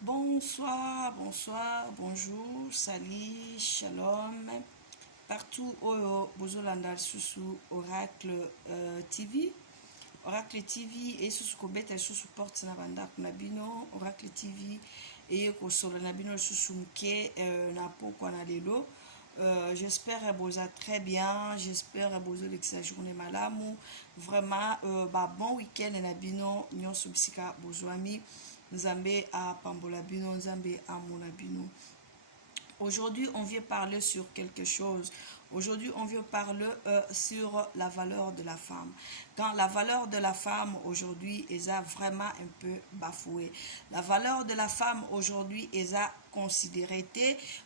Bonsoir, bonsoir, bonjour, salut, shalom. Partout au Bozolanda sous Oracle TV. Oracle TV et sous Kobeta sous porte na banda nabino Oracle TV et ko solo nabino sous mke na poko na lelo. J'espère que vous êtes très bien. J'espère que vous avez la journée malamu. Vraiment, bon week-end. Nabino, nyon subsika bozwami. Nzambe a pambola bino, Nzambe a monabino. Aujourd'hui, on vient parler sur quelque chose. Aujourd'hui, on vient parler sur la valeur de la femme. Quand la valeur de la femme aujourd'hui est vraiment un peu bafouée. La valeur de la femme aujourd'hui est considérée.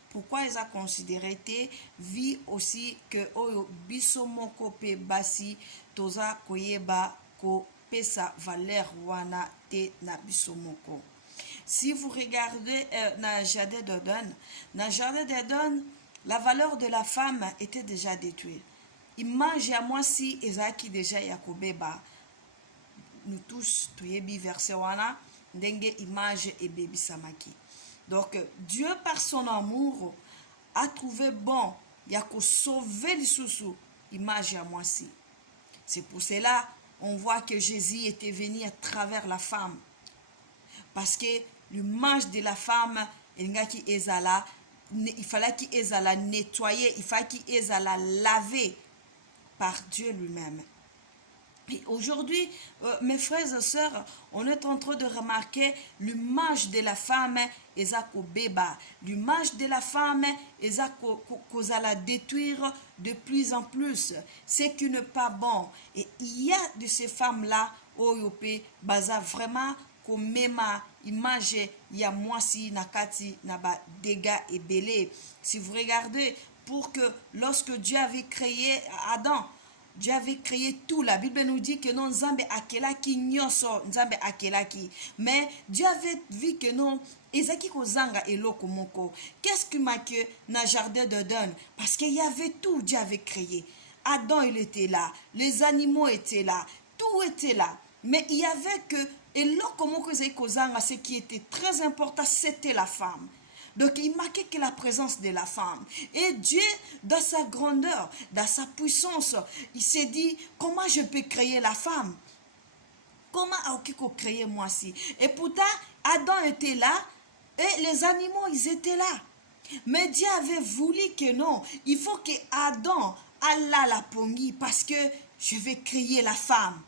Pourquoi est considérée? Vie aussi que oyo bisomoko pe basi toza koyeba ko pesa valeur wana te na bisomoko. Si vous regardez dans Jardin d'Eden, la valeur de la femme était déjà détruite. Image à moi si Ezaki déjà Yakobeba. Nous tous, toyebi verset wana, ndenge image et baby samaki. Donc, Dieu par son amour a trouvé bon, yako sauver les sous image à moi si. C'est pour cela, on voit que Jésus était venu à travers la femme. Parce que l'image de la femme, il fallait qu'il la nettoyer, il fallait qu'il la laver par Dieu lui-même. Et aujourd'hui, mes frères et sœurs, on est en train de remarquer l'image de la femme est à beba. L'image de la femme est à la détruire de plus en plus. Ce qui n'est pas bon. Et il y a de ces femmes-là, Oyopé, baza vraiment comme même image ya mwasi nakati naba dégâts et belé. Si vous regardez, pour que lorsque Dieu avait créé Adam, Dieu avait créé tout. La Bible nous dit que non, Nzambe akelaki nyoso, Nzambe akelaki. Mais Dieu avait vu que non, ezaki kozanga eloko moko. Qu'est-ce qui m'a que na jardin d'Eden? Parce qu'il y avait tout, Dieu avait créé. Adam, il était là. Les animaux étaient là. Tout était là. Mais il y avait que eloko moko ezaki kozanga, ce qui était très important, c'était la femme. Donc, il marquait que la présence de la femme. Et Dieu, dans sa grandeur, dans sa puissance, il s'est dit, comment je peux créer la femme? Comment a-t-il créé moi si? Et pourtant, Adam était là et les animaux, ils étaient là. Mais Dieu avait voulu que non, il faut que Adam alla la pongi parce que je vais créer la femme.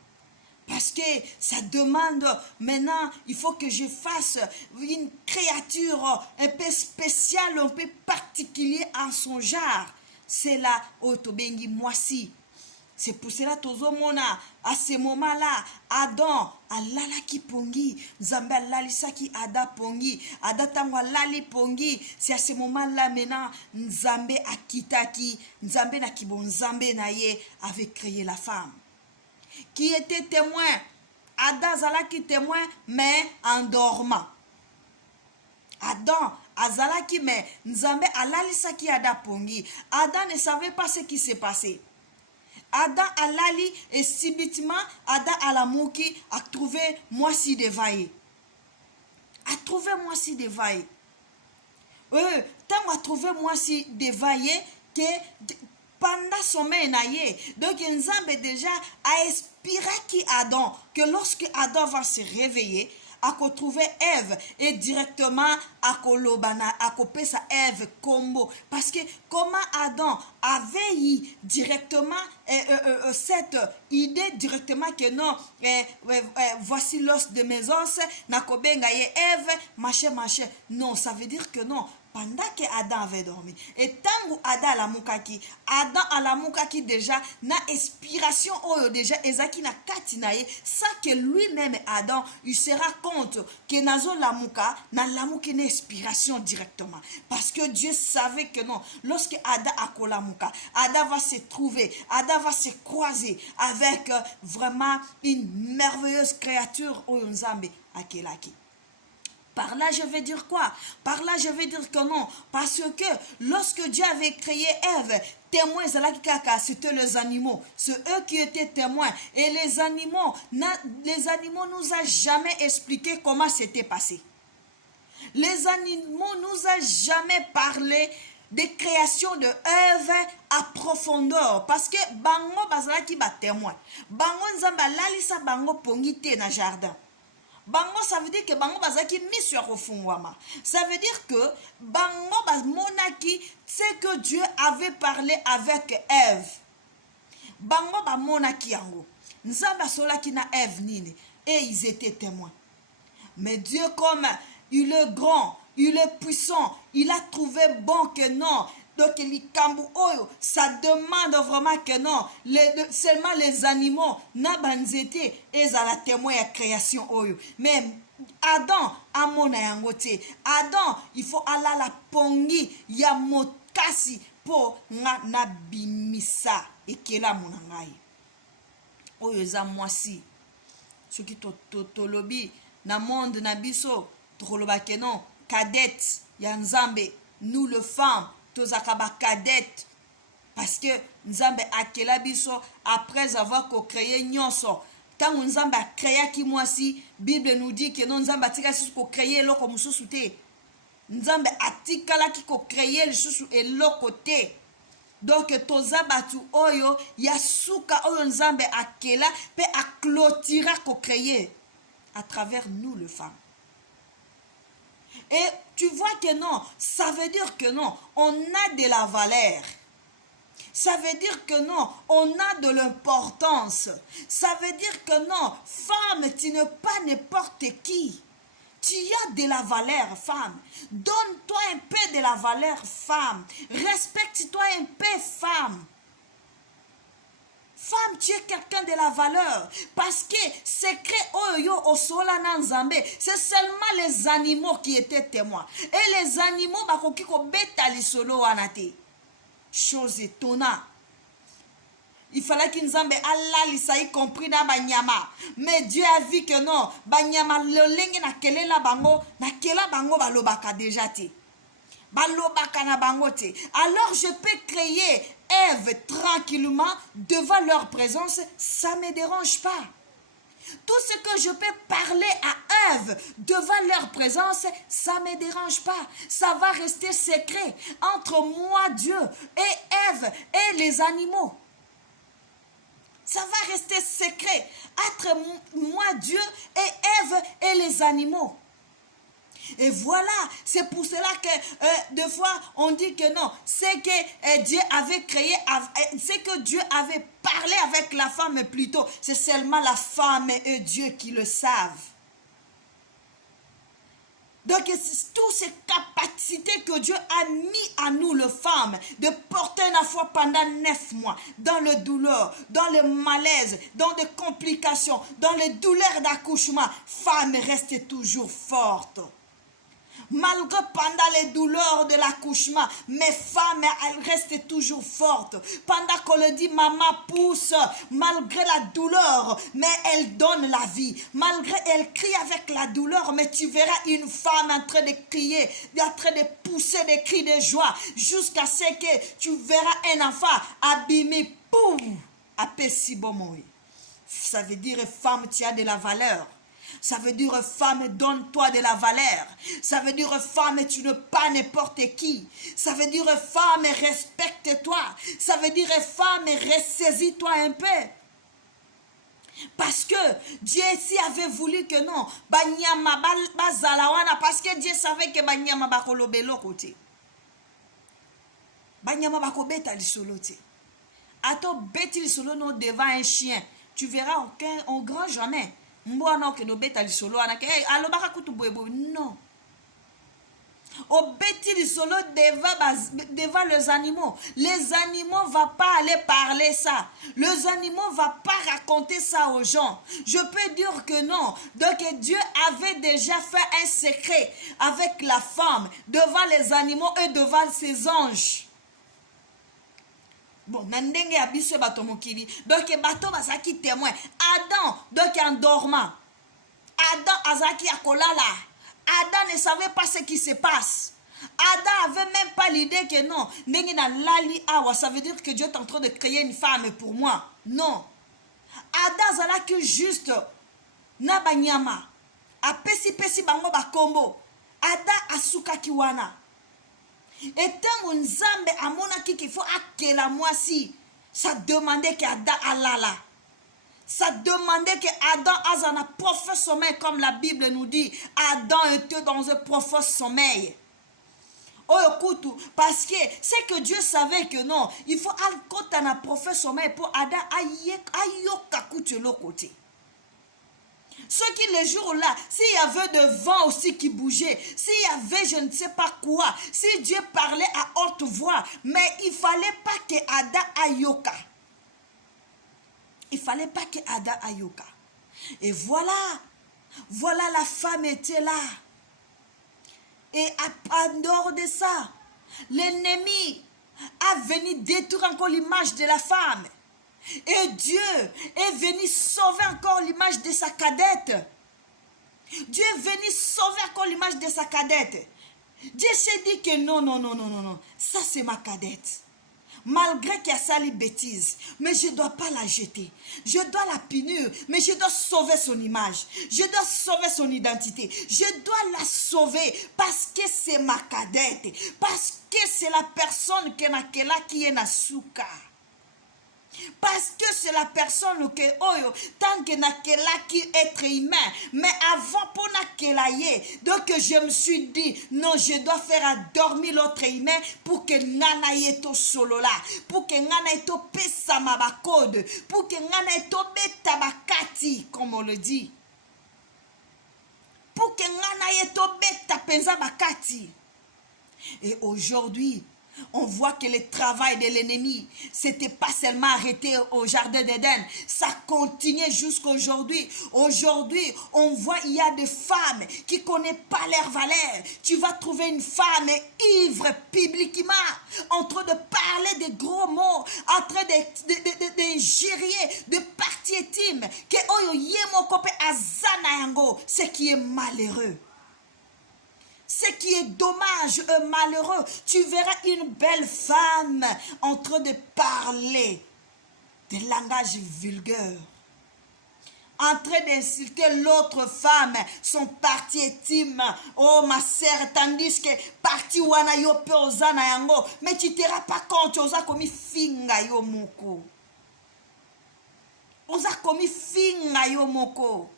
Parce que ça demande maintenant, il faut que je fasse une créature un peu spéciale, un peu particulière en son genre. C'est là, Otobengi Mwasi. C'est pour cela tozomona à ce moment-là Adam alalaki pongi, Nzambe alalisaki Ada pongi, Ada tango alali pongi. C'est à ce moment-là maintenant Nzambe akitaki, Nzambe na kibo Nzambe na ye avait créé la femme. Qui était témoin? Adam zalaki témoin, mais en dormant. Adam azalaki, mais Nzambe alalisaki Ada pongi. Adam ne savait pas ce qui s'est passé. Adam alali et subitement Adam alamuki a trouvé moisi de vaille. A trouvé moisi de vaille. Tant a trouvé moisi de vaille que pendant sommeil naïe. Donc Nzambe déjà a inspiré qui Adam que lorsque Adam va se réveiller, à trouver Ève et directement à kolobana à couper sa Ève combo parce que comment Adam avait eu directement cette idée directement que non voici l'os de mes os na kobenga ye Ève machin non, ça veut dire que non. Pendant que Adam avait dormi, et tant que Adam alamukaki déjà na inspiration oyo déjà ezaki na katinaye, ça que lui-même Adam il se rend compte que nazo lamuka na lamuki na inspiration directement parce que Dieu savait que non, lorsque Adam akolamuka, Adam va se trouver, Adam va se croiser avec vraiment une merveilleuse créature oyo Nzambe akelaki. Par là, je vais dire quoi? Par là, je vais dire que non. Parce que lorsque Dieu avait créé Ève, témoins, c'était les animaux. C'est eux qui étaient témoins. Et les animaux nous a jamais expliqué comment c'était passé. Les animaux nous a jamais parlé des créations de Ève à profondeur. Parce que bango bazalaki ba témoin. Bango nzamba lalisa bango pongite na jardin. Bango, ça veut dire que bango bazaki mis sur refungwama. Ça veut dire que bango monaki, c'est que Dieu avait parlé avec Ève. Bango ba monaki yango. Nzamba solaki na Ève nini. Et ils étaient témoins. Mais Dieu, comme il est grand, il est puissant, il a trouvé bon que non. Donc, ça demande vraiment que non. Seulement les animaux, nabanzete, et à la témoin à création. Mais Adam, amona yangote. Adam, il faut aller la pongi, ya mokasi, po na bimisa, et kela monangai. Oyo za mwasi. Ce qui tolobi, na monde na biso, toloba que non, cadette, ya nzambe, nous le femmes, tozakaba cadette. Parce que nzambe akela biso, après avoir créé nyonso, tant nzambe a créé ki mwasi, Bible nous dit que non, nzambe atika si ko créé loko mususu te. Nzambe atikala ki ko créé lisusu eloko te. Donc toza batu oyo yasuka oyo nzambe akela pe a clôtira ko créer à travers nous les femmes. Et tu vois que non, ça veut dire que non, on a de la valeur. Ça veut dire que non, on a de l'importance. Ça veut dire que non, femme, tu n'es pas n'importe qui. Tu as de la valeur, femme. Donne-toi un peu de la valeur, femme. Respecte-toi un peu, femme. Femme, tu es quelqu'un de la valeur. Parce que secret oyo osola nanzambe, c'est seulement les animaux qui étaient témoins. Et les animaux bakoki ko beta lisolo wanate. Chose étonnante. Il fallait qu'Inzambe Allah lisa y compris dans Banyama. Mais Dieu a vu que non. Banyama le lengi na kele la bango. Na kela bango balobaka déjà te. Balobaka na bango te. Alors je peux créer Ève tranquillement devant leur présence. Ça ne me dérange pas. Tout ce que je peux parler à Ève devant leur présence, ça ne me dérange pas. Ça va rester secret entre moi, Dieu, et Ève et les animaux. Ça va rester secret entre moi, Dieu, et Ève et les animaux. Et voilà, c'est pour cela que des fois on dit que non, c'est que Dieu avait créé, c'est que Dieu avait parlé avec la femme plutôt. C'est seulement la femme et Dieu qui le savent. Donc, toutes ces capacités que Dieu a mis à nous, les femmes, de porter la foi pendant 9 mois, dans le douleur, dans le malaise, dans des complications, dans les douleurs d'accouchement, femme reste toujours forte. Malgré pendant les douleurs de l'accouchement, mes femmes, elles restent toujours fortes. Pendant qu'on le dit, maman pousse, malgré la douleur, mais elle donne la vie. Malgré, elle crie avec la douleur, mais tu verras une femme en train de crier, en train de pousser des cris de joie, jusqu'à ce que tu verras un enfant abîmé, boum, à Pessibomoi. Ça veut dire, femme, tu as de la valeur. Ça veut dire, femme, donne-toi de la valeur. Ça veut dire, femme, tu n'es pas n'importe qui. Ça veut dire, femme, respecte-toi. Ça veut dire, femme, ressaisis-toi un peu. Parce que Dieu ici avait voulu que non, Banyama bazalawana, parce que Dieu savait que Banyama bakolobelo côté. Banyama bakobeta lisolo te. Ato beti lisolo no devant un chien. Tu verras aucun grand jamais. Mbwana que no beta lisolo anake alo baka kutu boyebo non. Au bêtis du solo devant les animaux. Les animaux ne vont pas aller parler ça. Les animaux ne vont pas raconter ça aux gens. Je peux dire que non. Donc Dieu avait déjà fait un secret avec la femme devant les animaux et devant ses anges. Bon, nandenge abiso bato mokili. Donc bato bazaki témoin. Adam donc en dormant. Adam azaki akolala. Adam ne savait pas ce qui se passe. Adam avait même pas l'idée que non. Ça veut dire que Dieu est en train de créer une femme pour moi. Non. Adam zalaki juste na banyama. A pesi bango ba kombo. Ada asukaki wana. Et tant nzambe amonaki qu'il faut akela mwasi, ça demandait que Adam alala. Ça demandait que Adam a un profond sommeil, comme la Bible nous dit. Adam était dans un profond sommeil. Oh, écoute, parce que c'est que Dieu savait que non, il faut quand on a profond sommeil pour Adam ayokaku de l'autre côté. Ce qui les jours-là, s'il y avait de vent aussi qui bougeait, s'il y avait je ne sais pas quoi, si Dieu parlait à haute voix, mais il ne fallait pas que Adam ayoka. Il ne fallait pas que Adam ayoka. Et voilà la femme était là. Et en dehors de ça, l'ennemi a venu détruire encore l'image de la femme. Et Dieu est venu sauver encore l'image de sa cadette. Dieu est venu sauver encore l'image de sa cadette. Dieu s'est dit que non, ça c'est ma cadette. Malgré qu'il y a ça les bêtises, mais je ne dois pas la jeter. Je dois la punir, mais je dois sauver son image. Je dois sauver son identité. Je dois la sauver parce que c'est ma cadette. Parce que c'est la personne qui est Nasuka. Parce que c'est la personne que tant que nakela qui être humain, mais avant pour nakela ye, donc je me suis dit non, je dois faire dormir l'autre humain pour que nana yeto solo là, pour que nana yeto pesa mabakode, pour que nana yeto beta bakati comme on le dit, pour que nana yeto beta penza bakati. Et aujourd'hui on voit que le travail de l'ennemi, c'était pas seulement arrêté au jardin d'Éden, ça continuait jusqu'à aujourd'hui. Aujourd'hui, on voit il y a des femmes qui ne connaissent pas leur valeur. Tu vas trouver une femme ivre publiquement, en train de parler de gros mots, en train d'injurier, de parties intimes, que ce qui est malheureux. Ce qui est dommage, malheureux, tu verras une belle femme en train de parler des langages vulgaires, en train d'insulter l'autre femme, son parti intime, oh ma sœur, tandis que parti wana yo pe ozana yango, mais tu te rends pas compte, oza komi finga yo moko. Oza komi finga yo moko.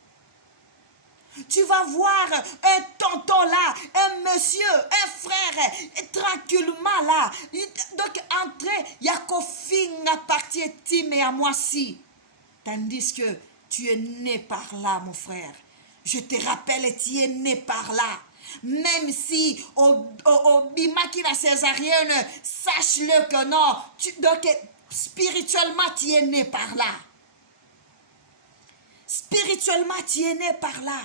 Tu vas voir un tonton là, un monsieur, un frère, tranquillement là. Donc, entrer, il y a qu'au partie intime et à moi si. Tandis que tu es né par là, mon frère. Je te rappelle, tu es né par là. Même si au bimaki la césarienne, sache-le que non. Donc, spirituellement, tu es né par là. Spirituellement, tu es né par là.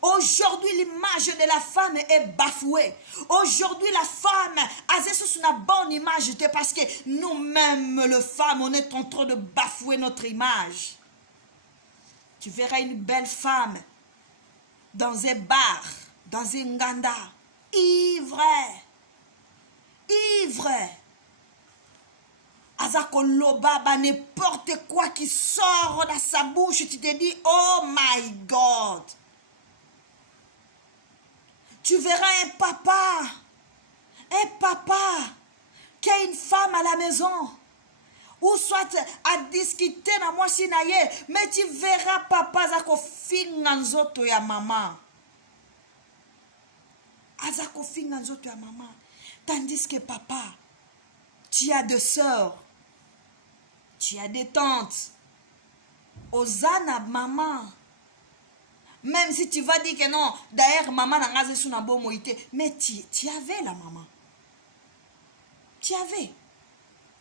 Aujourd'hui, l'image de la femme est bafouée. Aujourd'hui, la femme a une bonne image parce que nous-mêmes, les femmes, on est en train de bafouer notre image. Tu verras une belle femme dans un bar, dans un ganda, ivre. Azako lobaba, n'importe quoi qui sort de sa bouche, tu te dis, oh my God. Tu verras un papa qui a une femme à la maison, ou soit à discuter na moi si na ye, mais tu verras papa azako finga nzoto ya maman. Azako finga nzoto ya maman. Tandis que papa, tu as des sœurs, tu as des tantes, ozana maman. Même si tu vas dire que non, d'ailleurs, maman n'a pas sous na bon moïté, mais tu avais la maman. Tu avais.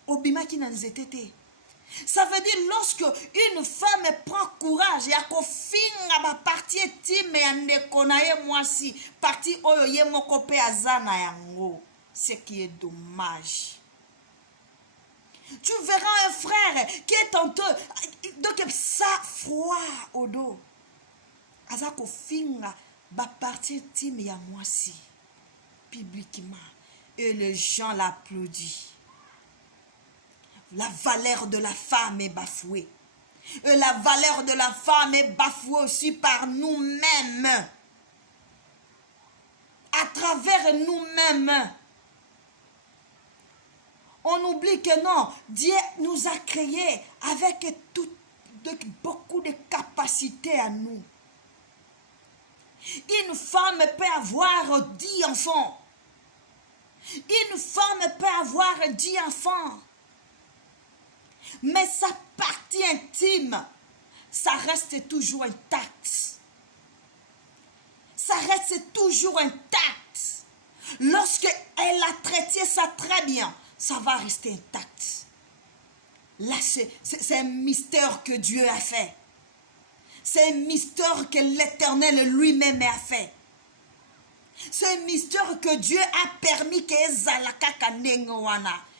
Obima qui n'a été. Ça veut dire lorsque une femme prend courage, il y a qu'au fin à partie intime et en konaye moi si partie oyo ye moko pe azana yango, ce qui est dommage. Tu verras un frère qui est honteux, donc ça froid au dos. Azako finga ba partie intime ya moi si publiquement et les gens l'applaudissent. La valeur de la femme est bafouée. Et la valeur de la femme est bafouée aussi par nous-mêmes. travers nous-mêmes. On oublie que non, Dieu nous a créés avec beaucoup de capacités à nous. Une femme peut avoir 10 enfants. Une femme peut avoir 10 enfants. Mais sa partie intime, ça reste toujours intact. Ça reste toujours intact. Lorsqu'elle a traité ça très bien, ça va rester intact. Là, c'est un mystère que Dieu a fait. C'est un mystère que l'Éternel lui-même a fait. C'est un mystère que Dieu a permis que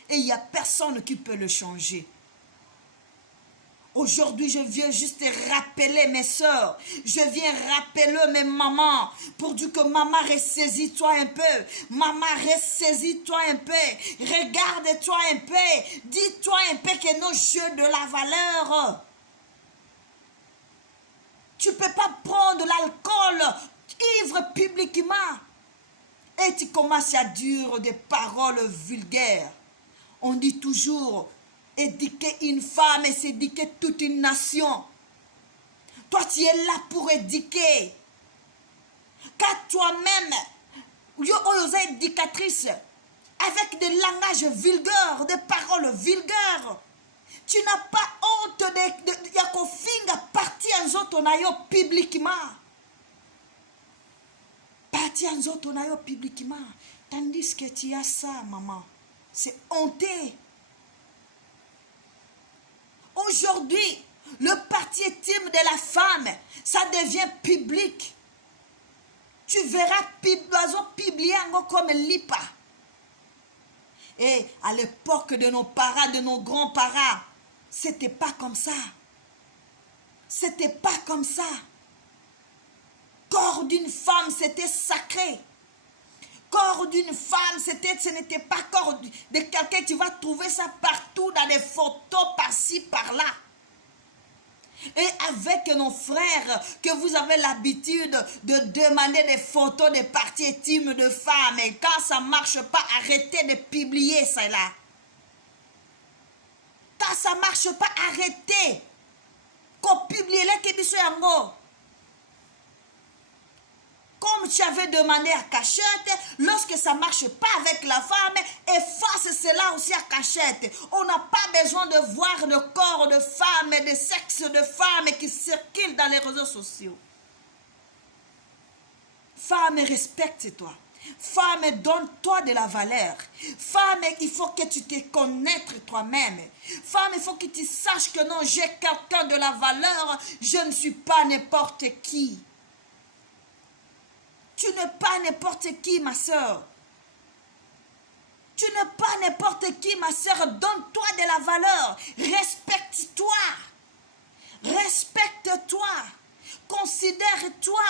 et il n'y a personne qui peut le changer. Aujourd'hui, je viens juste rappeler mes soeurs. Je viens rappeler mes mamans pour dire que maman, ressaisis-toi un peu. Maman, ressaisis-toi un peu. Regarde-toi un peu. Dis-toi un peu que nos jeux de la valeur. Tu ne peux pas prendre l'alcool ivre publiquement. Et tu commences à dire des paroles vulgaires. On dit toujours, éduquer une femme, c'est éduquer toute une nation. Toi, tu es là pour éduquer. Car toi-même, tu es éducatrice avec des langages vulgaires, des paroles vulgaires. Tu n'as pas honte de yakofinga partir en zotonayo publiquement. Partir en zotonayo publiquement. Tandis que tu as ça, maman. C'est honteux. Aujourd'hui, le parti intime de la femme, ça devient public. Tu verras publier comme l'IPA. Et à l'époque de nos parents, de nos grands-parents, c'était pas comme ça. C'était pas comme ça. Corps d'une femme, c'était sacré. Corps d'une femme, ce n'était pas corps de quelqu'un. Tu vas trouver ça partout dans des photos par-ci, par-là. Et avec nos frères, que vous avez l'habitude de demander des photos des parties intimes de femmes, et quand ça ne marche pas, arrêtez de publier cela. Quand ça ne marche pas, arrêtez. Qu'on publie les kébiso yango. Comme tu avais demandé à cachette, lorsque ça ne marche pas avec la femme, efface cela aussi à cachette. On n'a pas besoin de voir le corps de femme et de sexe de femme qui circulent dans les réseaux sociaux. Femme, respecte-toi. Femme, donne-toi de la valeur. Femme, il faut que tu te connaisses toi-même. Femme, il faut que tu saches que non, j'ai quelqu'un de la valeur. Je ne suis pas n'importe qui. Tu n'es pas n'importe qui, ma soeur. Tu n'es pas n'importe qui, ma soeur. Donne-toi de la valeur. Respecte-toi. Respecte-toi. Considère-toi.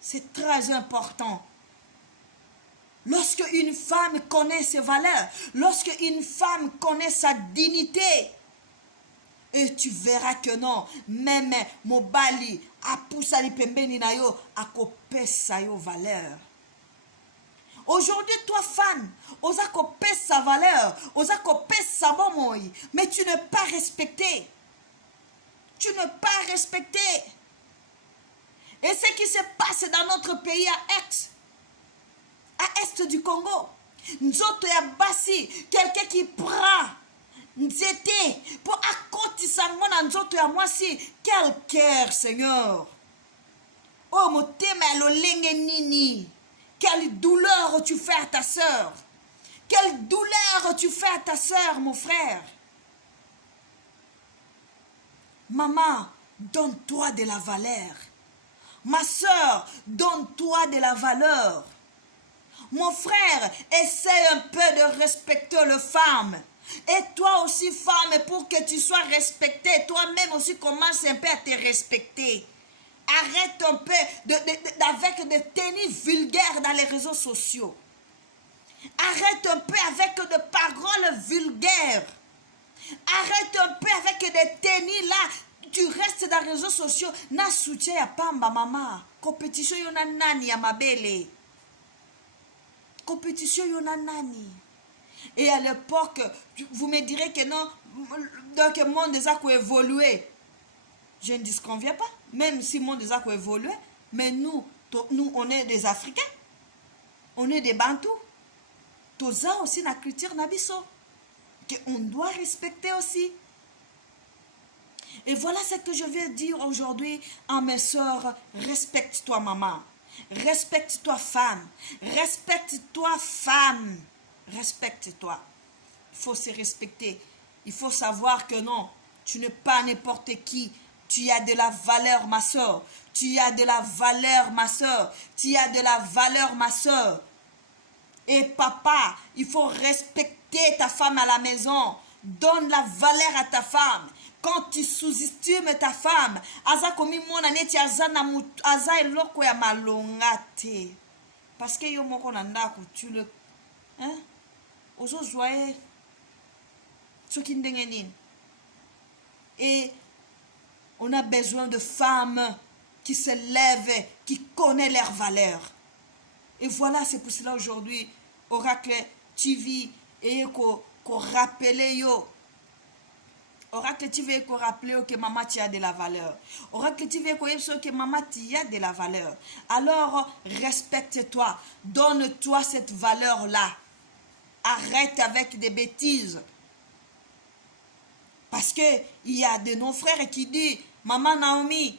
C'est très important. Lorsque une femme connaît ses valeurs, lorsque une femme connaît sa dignité, et tu verras que non, même mobali, apusali pembeni na yo, akopesa yo valeur. Aujourd'hui, toi, femme, osa kopesa sa valeur, osa kopesa sa bomoi, mais tu n'es pas respecté. Tu n'es pas respecté. Et ce qui se passe dans notre pays à est du Congo, nzoto ya basi, quelqu'un qui prend nzete pour akotisa ngona nzoto ya mwasi, quel cœur, Seigneur. Oh, motema ya lolenge nini. Quelle douleur tu fais à ta soeur. Quelle douleur tu fais à ta soeur, mon frère. Maman, donne-toi de la valeur. Ma soeur, donne-toi de la valeur. Mon frère, essaie un peu de respecter les femmes. Et toi aussi, femme, pour que tu sois respectée, toi-même aussi commence un peu à te respecter. Arrête un peu avec des tenues vulgaires dans les réseaux sociaux. Arrête un peu avec des paroles vulgaires. Arrête un peu avec des tenues là. Tu restes dans les réseaux sociaux. Na soutien ya pamba mama. Compétition yona nani ya mabele. compétition yonanani. Et à l'époque, vous me direz que non, donc le monde des actes évolué. Je ne disconviens pas, même si le monde des actes évolué, mais nous, on est des Africains, on est des Bantous. Tout ça aussi, la culture nabiso, qu'on doit respecter aussi. Et voilà ce que je vais dire aujourd'hui à mes soeurs. Respecte-toi, maman. Respecte-toi, femme. Respecte-toi, femme. Respecte-toi. Il faut se respecter. Il faut savoir que non, tu n'es pas n'importe qui. Tu as de la valeur, ma soeur. Tu as de la valeur, ma soeur. Tu as de la valeur, ma soeur. Et papa, il faut respecter ta femme à la maison. Donne la valeur à ta femme. Quand tu sous-estimes ta femme, aza komi mona neti aza na aza eloko ya malonga te. Parce que yo moko na ndako tu le hein? Ozo joye soki ndenge nini. Et on a besoin de femmes qui se lèvent, qui connaissent leurs valeurs. Et voilà, c'est pour cela aujourd'hui, Oracle TV, et qu'on rappelle yo. Oracle TV, qu'on rappelle que maman tu as de la valeur. Oracle TV, qu'on dit que maman tu as de la valeur. Alors, respecte-toi. Donne-toi cette valeur-là. Arrête avec des bêtises. Parce que il y a de nos frères qui disent, maman Naomi,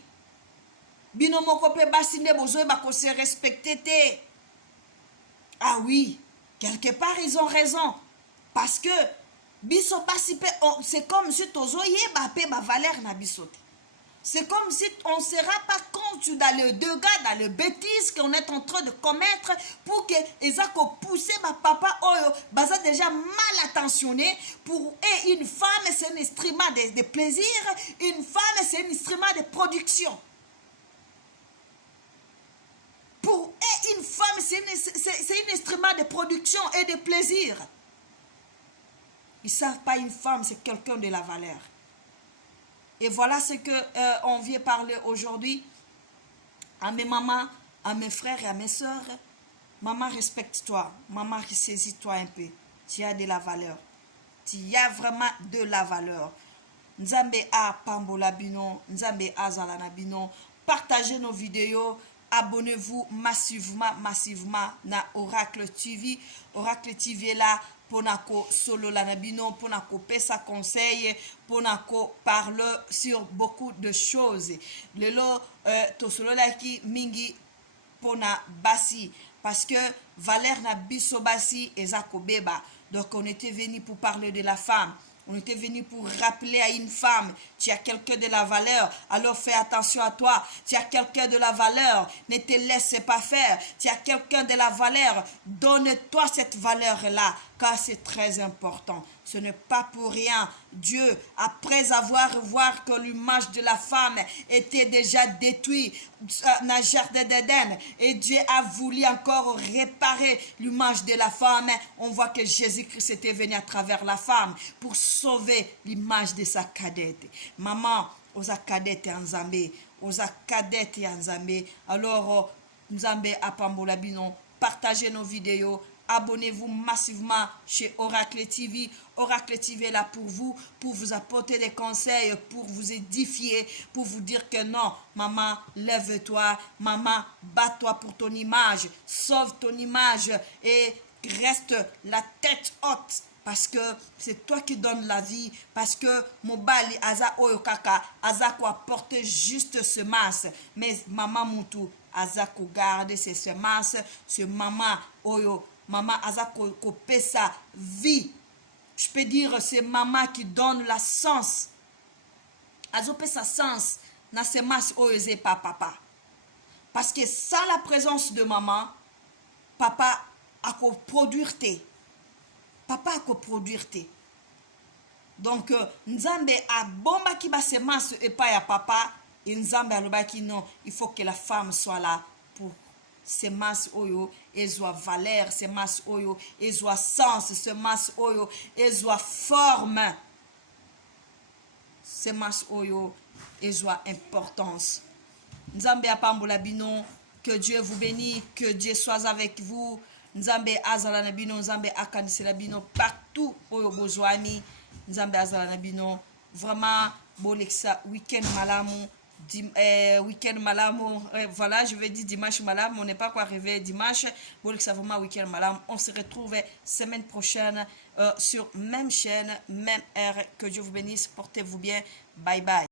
bino moko pe basinde bozo ba ko se respecter te. Ah oui, quelque part ils ont raison. Parce que biso basi pe c'est comme si tozo yeba pe ba valeur na biso. C'est comme si on ne se rend pas compte dans le dégât, dans le bêtise qu'on est en train de commettre pour que les gens poussent ma papa oyo baza déjà mal attentionné. Pour une femme c'est un instrument de plaisir, une femme c'est un instrument de production. Pour une femme c'est un instrument de production et de plaisir. Ils ne savent pas une femme c'est quelqu'un de la valeur. Et voilà ce que on vient parler aujourd'hui à mes mamans, à mes frères et à mes soeurs. Maman, respecte-toi. Maman, saisis-toi un peu. Tu as de la valeur. Tu as vraiment de la valeur. Nzambe a pambola bino, Nzambe a zalana bino. Partagez nos vidéos. Abonnez-vous massivement na Oracle TV. Oracle TV est là. Ponako solo lanabino, ponako pesa conseil, ponako parle sur beaucoup de choses. Lelo to solo la ki mingi pona basi parce que Valère na biso basi ezako beba. Donc on était venu pour parler de la femme. On était venu pour rappeler à une femme, tu as quelqu'un de la valeur, alors fais attention à toi. Tu as quelqu'un de la valeur, ne te laisse pas faire. Tu as quelqu'un de la valeur, donne-toi cette valeur-là, car c'est très important. Ce n'est pas pour rien. Dieu, après avoir vu que l'image de la femme était déjà détruite dans le jardin d'Éden, et Dieu a voulu encore réparer l'image de la femme, on voit que Jésus-Christ était venu à travers la femme pour sauver l'image de sa cadette. Maman, osa cadette en Zambé, osa cadette en Zambé. Alors, Nzambe apambola bino, partagez nos vidéos. Abonnez-vous massivement chez Oracle TV. Oracle TV est là pour vous apporter des conseils, pour vous édifier, pour vous dire que non, maman, lève-toi, maman, bats-toi pour ton image, sauve ton image et reste la tête haute. Parce que c'est toi qui donnes la vie. Parce que Mobali Aza Oyokaka, Aza quoi porter juste ce masque. Mais maman Moutou, Aza ko garde ses semences, ce maman Oyo. Maman Aza kopé sa vie. Je peux dire c'est maman qui donne la sens. Azopé sa sens. Na semas oeze pa papa. Parce que sans la présence de maman, papa a ko produire te. Papa a ko produire te. Donc Nzambe a bomba ki ba semas et pas ya papa. Et Nzambe a loba ki non, il faut que la femme soit là pour semas oyo ezwa valeur, semas oyo ezwa sens, semas oyo ezwa forme, semas oyo ezwa importance. Nzambe apambola bino, que Dieu vous bénisse, que Dieu soit avec vous. nzambe azala na bino, nzambe akanisela bino partout oyo bozwani, nzambe azala na bino vraiment bolekisa week-end malamu. Week-end malam, voilà, je vais dire dimanche malam, on n'est pas encore arrivé dimanche. Bon, c'est vraiment week-end malam. On se retrouve semaine prochaine sur même chaîne, même heure. Que Dieu vous bénisse, portez-vous bien, bye bye.